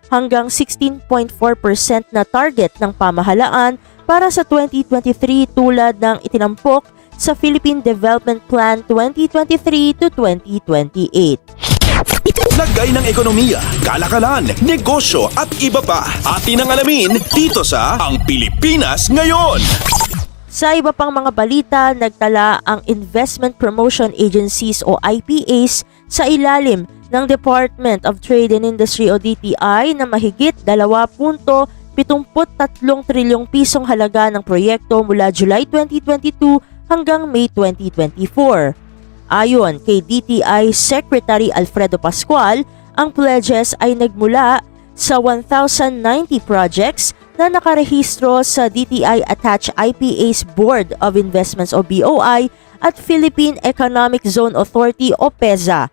hanggang 16.4% na target ng pamahalaan para sa 2023 tulad ng itinampok sa Philippine Development Plan 2023 to 2028. Lagay ng ekonomiya, kalakalan, negosyo at iba pa. Atin ang alamin dito sa Ang Pilipinas Ngayon. Sa iba pang mga balita, nagtala ang Investment Promotion Agencies o IPAs sa ilalim ng Department of Trade and Industry o DTI na mahigit 2.73 trilyong pisong halaga ng proyekto mula July 2022 hanggang May 2024. Ayon kay DTI Secretary Alfredo Pascual, ang pledges ay nagmula sa 1,090 projects na nakarehistro sa DTI Attached IPAs Board of Investments o BOI at Philippine Economic Zone Authority o PEZA.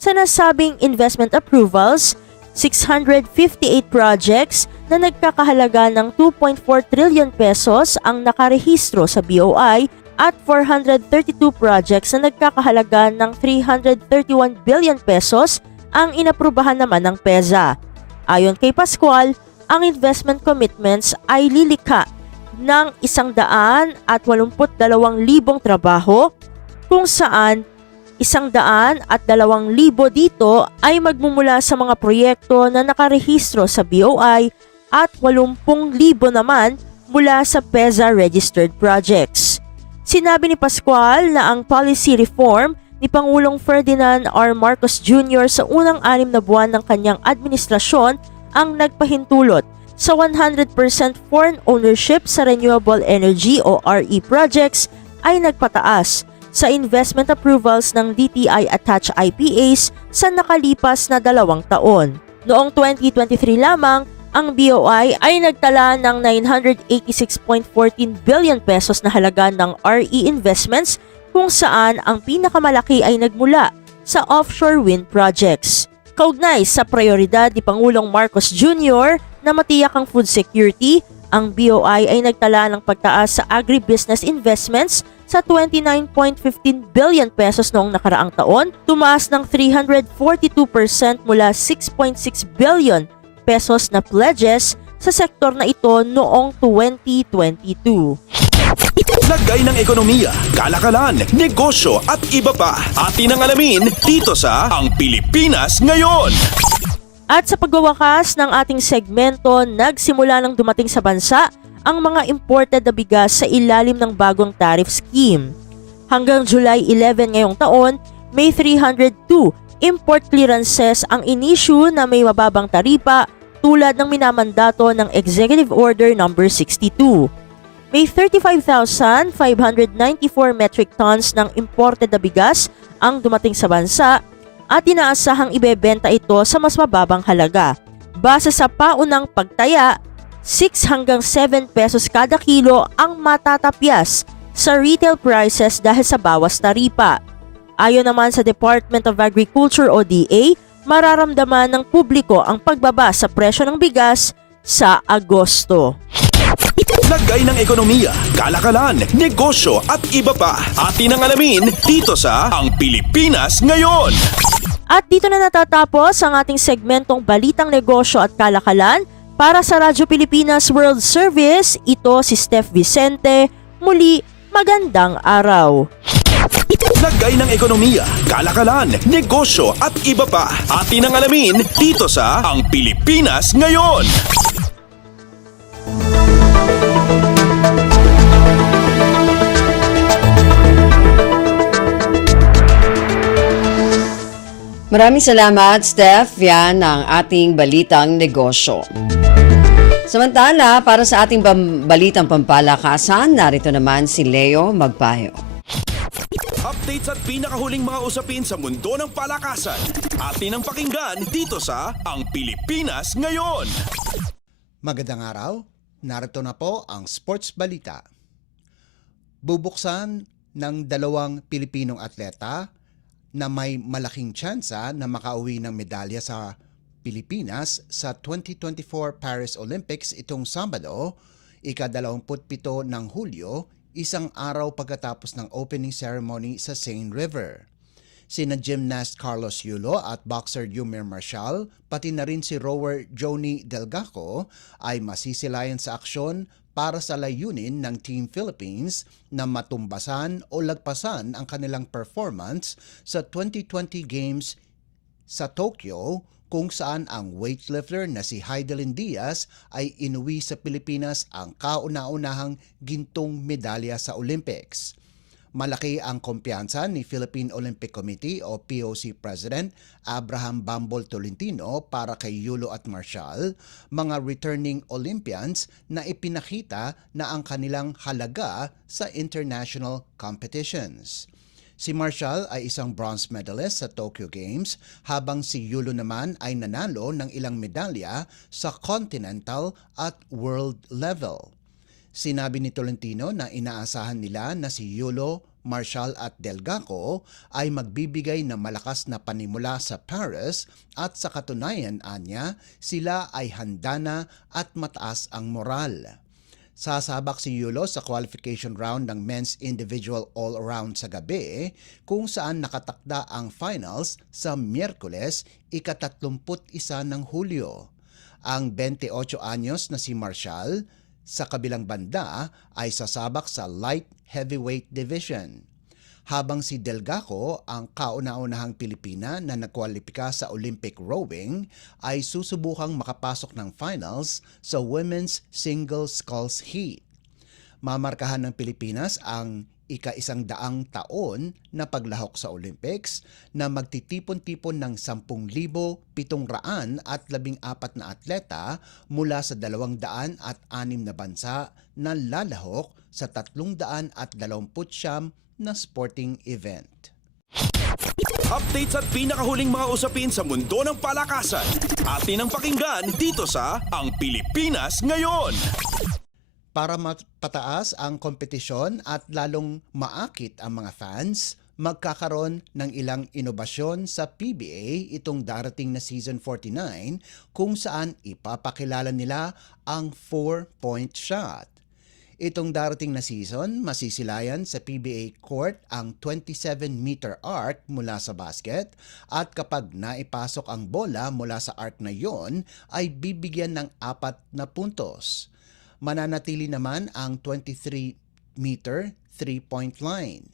Sa nasabing investment approvals, 658 projects na nagkakahalaga ng 2.4 trillion pesos ang nakarehistro sa BOI at 432 projects na nagkakahalaga ng 331 billion pesos ang inaprubahan naman ng PEZA. Ayon kay Pascual, ang investment commitments ay lilikha ng 182,000 trabaho kung saan 102,000 dito ay magmumula sa mga proyekto na nakarehistro sa BOI at 80,000 naman mula sa PEZA registered projects. Sinabi ni Pascual na ang policy reform ni Pangulong Ferdinand R. Marcos Jr. sa unang 6 na buwan ng kanyang administrasyon ang nagpahintulot sa 100% foreign ownership sa renewable energy o RE projects ay nagpataas sa investment approvals ng DTI Attached IPAs sa nakalipas na 2 taon. Noong 2023 lamang, ang BOI ay nagtala ng 986.14 billion pesos na halaga ng RE investments kung saan ang pinakamalaki ay nagmula sa offshore wind projects. Kaugnay sa prioridad ni Pangulong Marcos Jr. na matiyak ang food security, ang BOI ay nagtala ng pagtaas sa agribusiness investments sa 29.15 billion pesos noong nakaraang taon, tumaas ng 342% mula 6.6 billion pesos na pledges sa sektor na ito noong 2022. Lagay ng ekonomiya, kalakalan, negosyo at iba pa. Atin ang alamin dito sa Ang Pilipinas Ngayon. At sa pagwawakas ng ating segmento, nagsimula nang dumating sa bansa ang mga imported na bigas sa ilalim ng bagong tariff scheme. Hanggang July 11 ngayong taon, may 302 import clearances ang in-issue na may mababang taripa tulad ng minamandato ng Executive Order No. 62. May 35,594 metric tons ng imported na bigas ang dumating sa bansa at inaasahang ibebenta ito sa mas mababang halaga. Base sa paunang pagtaya, 6 hanggang 7 pesos kada kilo ang matatapyas sa retail prices dahil sa bawas taripa. Ayon naman sa Department of Agriculture o DA, mararamdaman ng publiko ang pagbaba sa presyo ng bigas sa Agosto. Lagay ng ekonomiya, kalakalan, negosyo at iba pa. Atin ang alamin dito sa Ang Pilipinas Ngayon. At dito na natatapos ang ating segmentong Balitang Negosyo at Kalakalan. Para sa Radyo Pilipinas World Service, ito si Steph Vicente. Muli, magandang araw. Lagay ng ekonomiya, kalakalan, negosyo at iba pa. Atin ang alamin dito sa Ang Pilipinas Ngayon. Maraming salamat, Steph. Yan ang ating balitang negosyo. Samantala, para sa ating balitang pampalakasan, narito naman si Leo Magpayo. Updates at pinakahuling mga usapin sa mundo ng palakasan. Atin ang pakinggan dito sa Ang Pilipinas Ngayon. Magandang araw. Narito na po ang sports balita. Bubuksan ng 2 Pilipinong atleta na may malaking tsansa na makauwi ng medalya sa Pilipinas sa 2024 Paris Olympics itong Sabado, ika-27 ng Hulyo, isang araw pagkatapos ng opening ceremony sa Seine River. Sina gymnast Carlos Yulo at boxer Yumir Marshall, pati na rin si rower Johnny Delgaco ay masisilayan sa aksyon para sa layunin ng Team Philippines na matumbasan o lagpasan ang kanilang performance sa 2020 Games sa Tokyo, kung saan ang weightlifter na si Heidelin Diaz ay inuwi sa Pilipinas ang kauna-unahang gintong medalya sa Olympics. Malaki ang kumpiyansa ni Philippine Olympic Committee o POC President Abraham Bambol Tolentino para kay Yulo at Marshall, mga returning Olympians na ipinakita na ang kanilang halaga sa international competitions. Si Marshall ay isang bronze medalist sa Tokyo Games, habang si Yulo naman ay nanalo ng ilang medalya sa continental at world level. Sinabi ni Tolentino na inaasahan nila na si Yulo, Marshall at Delgaco ay magbibigay ng malakas na panimula sa Paris at sa katunayan anya sila ay handa na at mataas ang moral. Sasabak si Yulo sa qualification round ng men's individual all-around sa gabi, kung saan nakatakda ang finals sa Miyerkules, ika-31 ng Hulyo. Ang 28 anyos na si Marshall sa kabilang banda ay sasabak sa light heavyweight division, habang si Delgaco, ang kauna-unahang Pilipina na nagkwalipika sa Olympic rowing, ay susubukang makapasok ng finals sa women's single sculls heat. Mamarkahan ng Pilipinas ang ika-100 taon na paglahok sa Olympics na magtitipon-tipon ng 10,714 na atleta mula sa 206 na bansa na lalahok sa 329 na sporting event. Updates at pinakahuling mga usapin sa mundo ng palakasan. Atin ang pakinggan dito sa Ang Pilipinas Ngayon. Para mapataas ang kompetisyon at lalong maakit ang mga fans, magkakaroon ng ilang inobasyon sa PBA itong darating na Season 49, kung saan ipapakilala nila ang 4-point shot. Itong darating na season, masisilayan sa PBA court ang 27-meter arc mula sa basket, at kapag naipasok ang bola mula sa arc na yon, ay bibigyan ng 4 na puntos. Mananatili naman ang 23-meter 3-point line.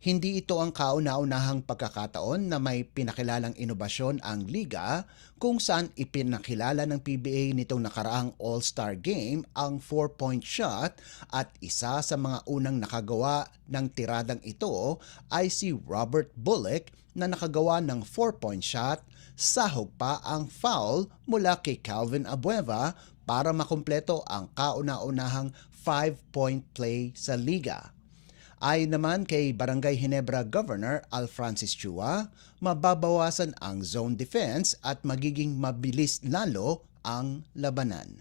Hindi ito ang kauna-unahang pagkakataon na may pinakilalang inobasyon ang liga kung saan ipinakilala ng PBA nitong nakaraang All-Star Game ang 4-point shot at isa sa mga unang nakagawa ng tiradang ito ay si Robert Bullock na nakagawa ng 4-point shot, sahog pa ang foul mula kay Calvin Abueva para makumpleto ang kauna-unahang 5-point play sa liga. Ayon naman kay Barangay Ginebra Governor Al Francis Chua, mababawasan ang zone defense at magiging mabilis lalo ang labanan.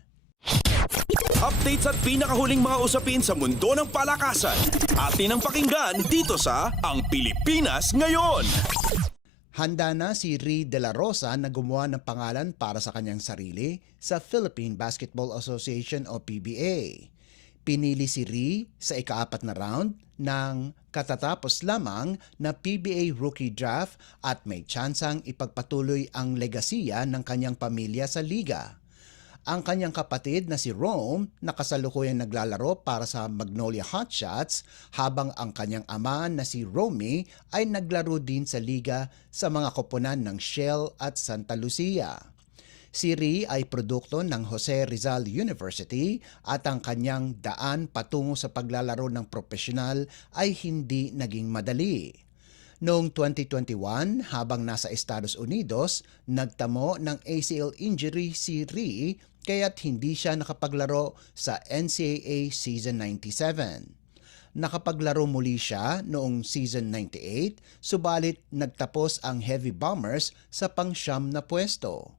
Updates at pinakahuling mga usapin sa mundo ng palakasan. Atin ang pakinggan dito sa Ang Pilipinas Ngayon. Handa na si Ree De La Rosa na gumawa ng pangalan para sa kanyang sarili sa Philippine Basketball Association o PBA. Pinili si Ree sa ika-4 na round ng katatapos lamang na PBA Rookie Draft at may tsansang ipagpatuloy ang legasiya ng kanyang pamilya sa liga. Ang kanyang kapatid na si Rome na kasalukuyang naglalaro para sa Magnolia Hotshots habang ang kanyang ama na si Romy ay naglaro din sa liga sa mga koponan ng Shell at Santa Lucia. Si Ree ay produkto ng Jose Rizal University at ang kanyang daan patungo sa paglalaro ng profesional ay hindi naging madali. Noong 2021, habang nasa Estados Unidos, nagtamo ng ACL injury si Ree kaya't hindi siya nakapaglaro sa NCAA Season 97. Nakapaglaro muli siya noong Season 98, subalit nagtapos ang Heavy Bombers sa pang-siyam na pwesto.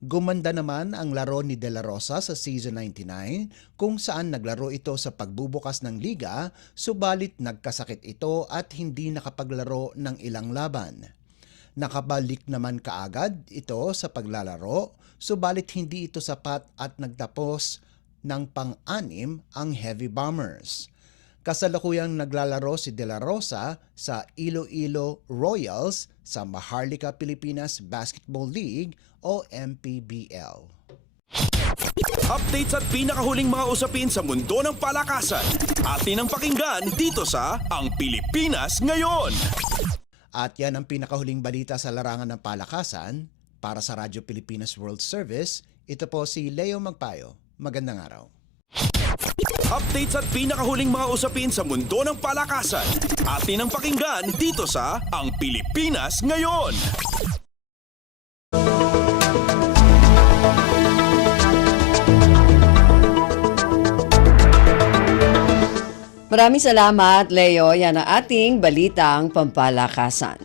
Gumanda naman ang laro ni De La Rosa sa Season 99 kung saan naglaro ito sa pagbubukas ng liga, subalit nagkasakit ito at hindi nakapaglaro ng ilang laban. Nakabalik naman kaagad ito sa paglalaro, subalit hindi ito sapat at nagtapos ng pang-anim ang Heavy Bombers. Kasalukuyang naglalaro si De La Rosa sa Iloilo Royals sa Maharlika Pilipinas Basketball League o MPBL. Updates at pinakahuling mga usapin sa mundo ng palakasan. Atin ang pakinggan dito sa Ang Pilipinas Ngayon. At yan ang pinakahuling balita sa larangan ng palakasan. Para sa Radyo Pilipinas World Service, ito po si Leo Magpayo. Magandang araw. Updates at pinakahuling mga usapin sa mundo ng palakasan. Atin ang pakinggan dito sa Ang Pilipinas Ngayon. Maraming salamat, Leo. Yan ang ating balitang pampalakasan.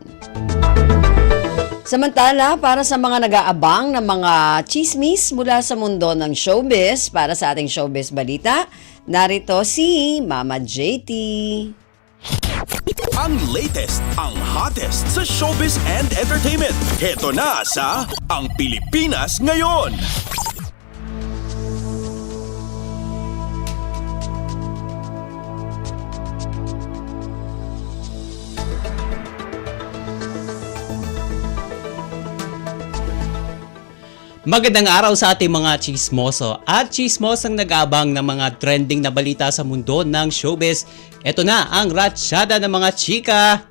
Samantala, para sa mga nag-aabang ng mga chismis mula sa mundo ng showbiz, para sa ating showbiz balita, narito si Mama JT. Ang latest, ang hottest sa showbiz and entertainment. Heto na sa Ang Pilipinas Ngayon. Magandang araw sa ating mga chismoso at chismosang nag-aabang ng mga trending na balita sa mundo ng showbiz. Ito na ang ratsyada ng mga chika.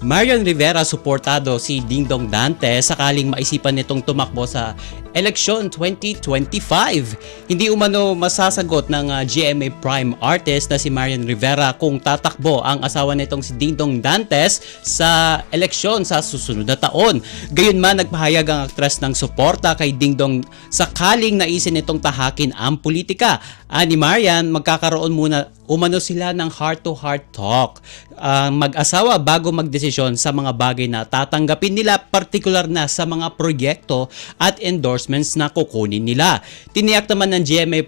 Marian Rivera suportado si Dingdong Dantes sakaling maisipan nitong tumakbo sa eleksyon 2025. Hindi umano masasagot ng GMA Prime artist na si Marian Rivera kung tatakbo ang asawa nitong si Dingdong Dantes sa eleksyon sa susunod na taon. Gayunman, nagpahayag ang aktres ng suporta kay Dingdong sakaling naisin nitong tahakin ang politika. Ni Marian, magkakaroon muna umano sila ng heart-to-heart talk. Mag-asawa bago magdesisyon sa mga bagay na tatanggapin nila, partikular na sa mga proyekto at endorsements na kukunin nila. Tiniyak naman ng GMA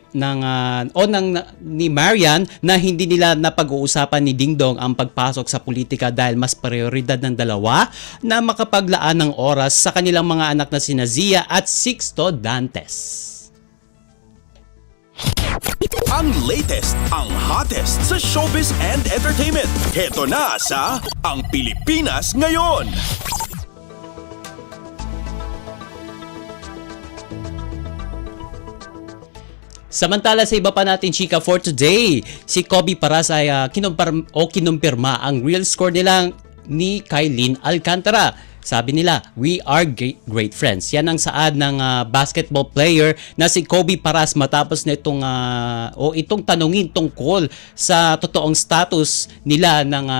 ni Marian na hindi nila napag-uusapan ni Dingdong ang pagpasok sa politika dahil mas prioridad ng dalawa na makapaglaan ng oras sa kanilang mga anak na sina Zia at Sixto Dantes. Ang latest, ang hottest sa showbiz and entertainment. Heto na sa Ang Pilipinas Ngayon. Samantala sa iba pa natin chika for today, si Kobe Paras ay kinumpirma ang real score nilang ni Kailin Alcantara. Sabi nila, we are great friends. Yan ang saad ng basketball player na si Kobe Paras matapos na itong tanungin tungkol sa totoong status nila ng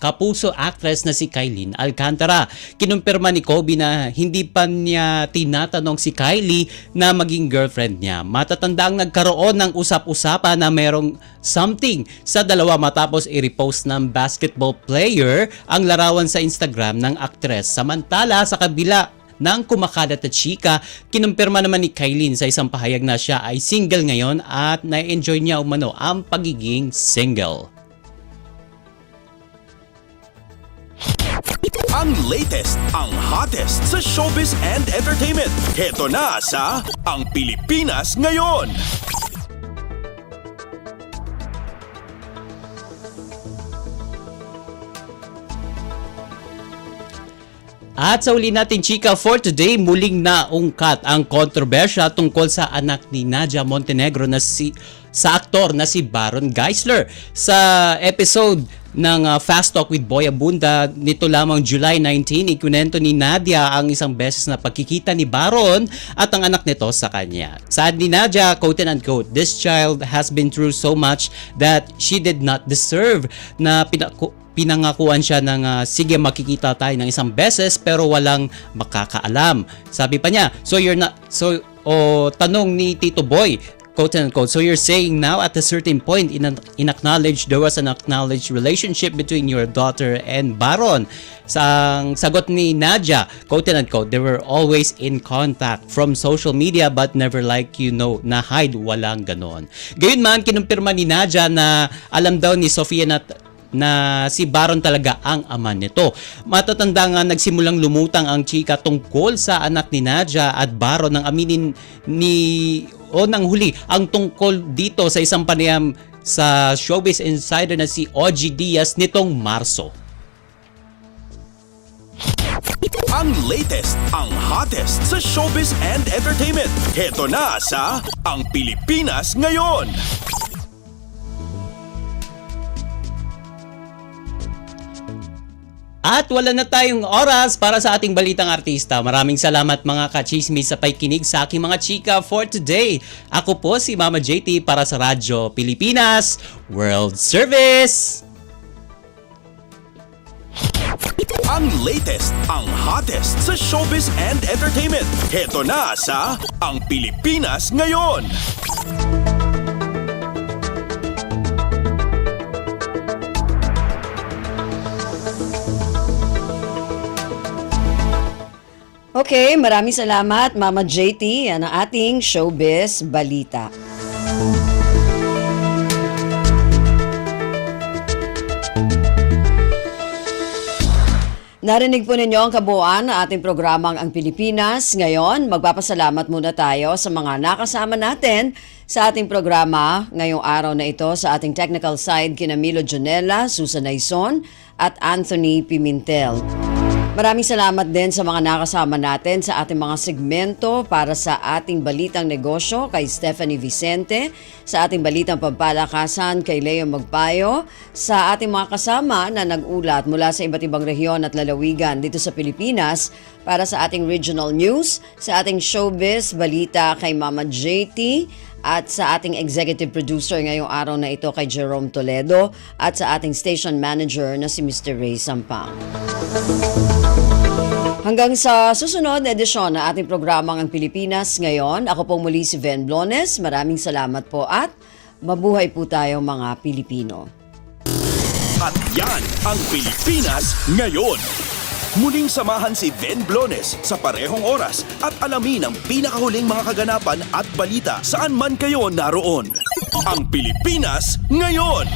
kapuso actress na si Kailin Alcantara. Kinumpirma ni Kobe na hindi pa niya tinatanong si Kylie na maging girlfriend niya. Matatandang nagkaroon ng usap-usapan na merong something sa dalawa matapos i-repost ng basketball player ang larawan sa Instagram ng actress. Samantala sa kabila ng kumakalat na chika, kinumpirma naman ni Kailin sa isang pahayag na siya ay single ngayon at na-enjoy niya umano ang pagiging single. Ang latest, ang hottest sa showbiz and entertainment. Heto na sa Ang Pilipinas Ngayon. At sa uli natin chika for today, muling naungkat ang kontrobersya tungkol sa anak ni Nadia Montenegro sa aktor na si Baron Geisler. Sa episode ng Fast Talk with Boy Abunda nito lamang July 19, ikunento ni Nadia ang isang beses na pagkikita ni Baron at ang anak nito sa kanya. Saad ni Nadia, quote and unquote, "This child has been through so much that she did not deserve," na pinangakuan siya ng sige makikita tayo ng isang beses pero walang makakaalam. Sabi pa niya, tanong ni Tito Boy, quote and unquote, "So you're saying now at a certain point there was an acknowledged relationship between your daughter and Baron?" Sang sagot ni Nadia, quote and unquote, "They were always in contact from social media but never na hide, walang ganon." Gayunman, kinumpirma ni Nadia na alam daw ni Sofia na si Baron talaga ang ama nito. Matatanda nga nagsimulang lumutang ang chika tungkol sa anak ni Nadia at Baron nang aminin nang huli ang tungkol dito sa isang panayam sa Showbiz Insider na si OG Diaz nitong Marso. Ang latest, ang hottest sa showbiz and entertainment. Heto na sa Ang Pilipinas Ngayon. At wala na tayong oras para sa ating balitang artista. Maraming salamat mga ka-chismis sa pakikinig sa aking mga chika for today. Ako po si Mama JT para sa Radyo Pilipinas World Service. Ang latest, ang hottest sa showbiz and entertainment. Heto na sa Ang Pilipinas Ngayon. Okay, maraming salamat Mama JT. Yan ang ating showbiz balita. Narinig po ninyo ang kabuuan ng ating programang Ang Pilipinas. Ngayon, magpapasalamat muna tayo sa mga nakasama natin sa ating programa ngayong araw na ito sa ating technical side kina Milo Jonella, Susan Aizon at Anthony Pimentel. Maraming salamat din sa mga nakasama natin sa ating mga segmento para sa ating Balitang Negosyo kay Stephanie Vicente, sa ating Balitang Pampalakasan kay Leo Magpayo, sa ating mga kasama na nag-ulat mula sa iba't ibang rehiyon at lalawigan dito sa Pilipinas para sa ating regional news, sa ating showbiz balita kay Mama JT, at sa ating executive producer ngayong araw na ito kay Jerome Toledo at sa ating station manager na si Mr. Ray Sampang. Hanggang sa susunod na edisyon ng ating programang Ang Pilipinas Ngayon, ako po muli si Ven Blones. Maraming salamat po at mabuhay po tayo mga Pilipino. At yan ang Pilipinas Ngayon. Muling samahan si Ven Blones sa parehong oras at alamin ang pinakahuling mga kaganapan at balita saan man kayo naroon. Ang Pilipinas Ngayon.